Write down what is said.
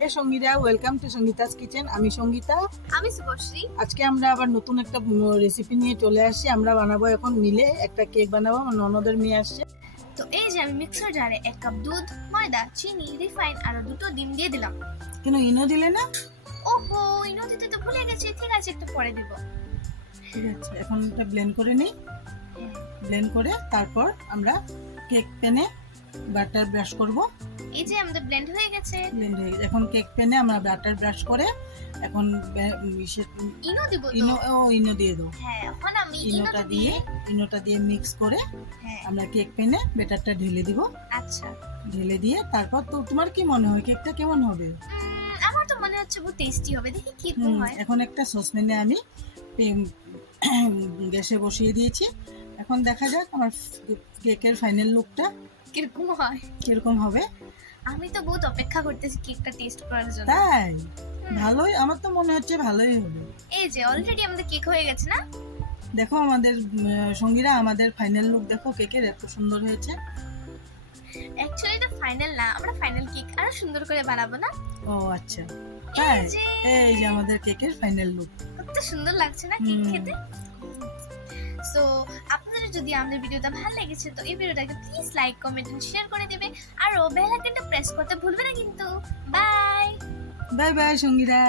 হে সঙ্গীরা welcome to Sangeeta's kitchen আমি সঙ্গীতা। আমি শুভশ্রী। আজকে আমরা আবার নতুন একটা রেসিপি নিয়ে চলে আসছি আমরা বানাবো এখন মিলে একটা কেক বানাবো। আমার ননদের মেয়ে আসছে। তো এই যে আমি মিক্সার জারে এক কাপ দুধ ময়দা চিনি রিফাইন আর দুটো ডিম দিয়ে দিলাম। কেন ইনো দিলে না? ওহো ইনো দিতে তো ভুলে গেছি। ঠিক আছে একটু পরে দিব। ঠিক আছে এখন এটা ব্লেন্ড করে নিই। ব্লেন্ড করে তারপর আমরা কেক প্যানে বাটার ব্রাশ করব। এই যে আমাদের ব্লেন্ড হয়ে গেছে। ব্লেন্ড হয়ে গেছে। এখন কেক প্যানে আমরা বাটার ব্রাশ করে এখন ইনো দিব ইনো ও ইনো দিয়ে দাও হ্যাঁ এখন আমি ইনোটা দিয়ে ইনোটা দিয়ে মিক্স করে হ্যাঁ। আমরা কেক প্যানে বেটারটা ঢেলে দিব। আচ্ছা। ঢেলে দিয়ে তারপর তো তোমার কি মনে হয় কেকটা কেমন হবে? আমার তো মনে হচ্ছে বহু টেস্টি হবে। দেখি কি হয়। এখন একটা সসপ্যানে আমি গ্যাসে বসিয়ে দিয়েছি। এখন দেখা যাক আমার কেকের ফাইনাল লুকটা কীরকম হয়? কীরকম হবে। আমি তো বহুত অপেক্ষা করতেছি কেকটা টেস্ট করার জন্য। তাই? ভালোই আমার তো মনে হচ্ছে ভালোই হবে। এই যে অলরেডি আমাদের কেক হয়ে গেছে না? দেখো আমাদের সঙ্গীরা আমাদের ফাইনাল লুক দেখো কেকের এত সুন্দর হয়েছে। অ্যাকচুয়ালি এটা ফাইনাল না আমরা ফাইনাল কেক আরও সুন্দর করে বানাবো না? ও আচ্ছা। তাই? এই যে আমাদের কেকের ফাইনাল লুক কত সুন্দর লাগছে না কেক খেতে? সো আপনাদের যদি আমাদের ভিডিওটা ভালো লেগেছে, তো এই ভিডিওটাকে please like comment and share করে দেবে। আর ও বেল আইকনটা প্রেস করতে ভুলবে না কিন্তু। বাই বাই বাই সঙ্গীরা।